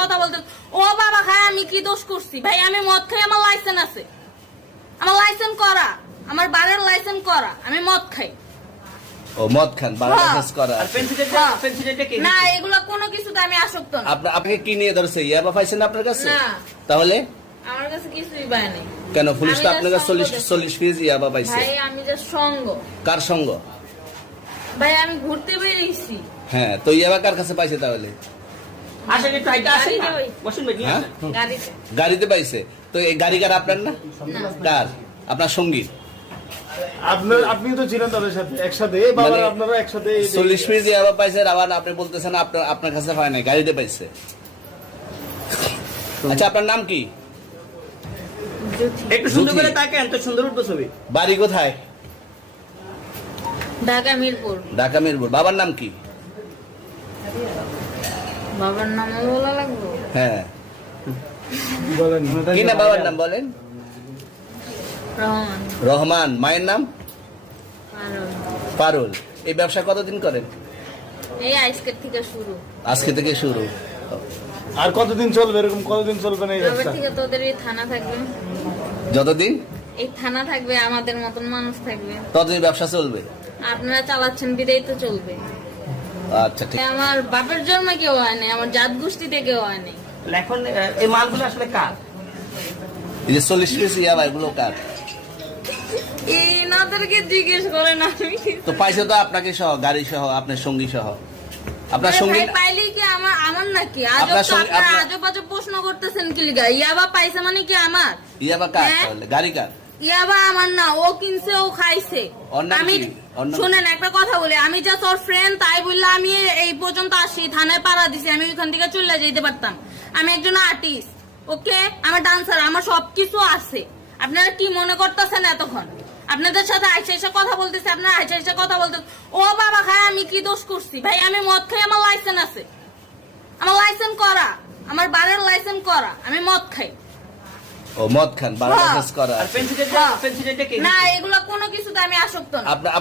কথা বলতে ও বাবা খায় আমি কি দোষ করছি ভাই? আমি মদ খাই, আমার লাইসেন্স আছে, আমার লাইসেন্স করা, আমার বারের লাইসেন্স করা, আমি মদ খাই। ও মদ খান, বারের লাইসেন্স করা আছে। না এগুলো কোনো কিছুতে আমি আসক্ত না। আপনাকে কি নিয়ে ধরছে? ইয়াবা পাইছেন আপনার কাছে? না তাহলে আমার কাছে কিছুই পায় নাই। কেন পুলিশ তো আমি আপনার কাছে just 40 পিস ইয়াবা পাইছে? ভাই আমি যে সঙ্গ, কার সঙ্গ? ভাই আমি ঘুরতে বেরিয়েছি। হ্যাঁ, তো ইয়াবা কার কাছে পাইছে তাহলে? হ্যাঁ? গাড়িতে। গাড়িতে পাইছে। তো এই গাড়ি কার, আপনার না? কার? আপনার সঙ্গী? আপনি তো ছিলেন তাদের সাথে একসাথে, বাবার আপনারা একসাথে 40 পিস ইয়াবা পাইছে, আবার আপনি বলতেছেন আপনার কাছে পায় নাই, গাড়িতে পাইছে। আচ্ছা, আপনার নাম কি? একটু সুন্দর করে তাকান তো, সুন্দর উঠবো ছবি। বাড়ি কোথায়? ঢাকা মিরপুর। ঢাকা মিরপুর। বাবার নাম কি? বাবার নাম বলা লাগবে? হ্যাঁ, বলেন কি না বাবার নাম বলেন? রহমান। রহমান। মায়ের নাম? পারুল। পারুল। এই ব্যবসা কতদিন করেন? এই আজকের থেকে শুরু। আজকে থেকে শুরু। আর কতদিন চলবে এরকম? কতদিন চলবে না এই তবে ব্যবসা? থেকে তোদের এই থানা থাকবে, যতদিন এই থানা থাকবে, আমাদের মতন মানুষ থাকবে, ততদিন ব্যবসা চলবে। আপনারা চালাচ্ছেন বিদায় তো চলবে। আচ্ছা, ঠিক। আমার বাপের জন্মে কেউ হয় নাই, আমার জাত গোষ্ঠীতে কেউ হয় নাই। এখন এই মালগুলো আসলে কার? এই যে 40 পিস ইয়াবা, এগুলো কার? এনাদেরকে জিজ্ঞেস করেন, আমি কি- তো পাইছে তো আপনাকে সহ, গাড়ি সহ, আপনার সঙ্গী সহ। আপনার আরে সঙ্গী ভাই পাইলে কি আমার নাকি? আজব আপনার তো সঙ্গে- আপনারা আপনার- আজব আজব প্রশ্ন করতেছেন কি লিগা? ইয়াবা পাইছে মানে কি আমার? ইয়াবা কার হ্যাঁ? তাহলে? গাড়ি কার? ইয়াবা আমার না, ও কিনছে, ও খাইছে। ওর নাম আমি কি? ওর নাম শুনেন একটা কথা বলি, আমি যা তোর ফ্রেন্ড তাই বললে আমি এই পর্যন্ত আসি, থানায় পাড়া দিছি, আমি ওইখান থেকে চলে যেতে পারতাম। আমি একজন আর্টিস্ট, ওকে, আমার ডান্সার, আমার সবকিছু আছে। আপনারা কি মনে করতেছেন এতক্ষণ? আপনাদের সাথে আইসা এসে কথা বলতেছে, আপনারা আইসা এসে কথা বলতেছে ও বাবা খায় আমি কি দোষ করছি? ভাই আমি মদ খাই, আমার লাইসেন্স আছে, আমার লাইসেন্স করা, আমার বারের লাইসেন্স করা, আমি মদ খাই। ও মদ খান, বারের লাইসেন্স করা আর আছে। পেন্সিলটা কে? না এগুলো কোনো কিছুতে আমি আসক্ত না। আপনার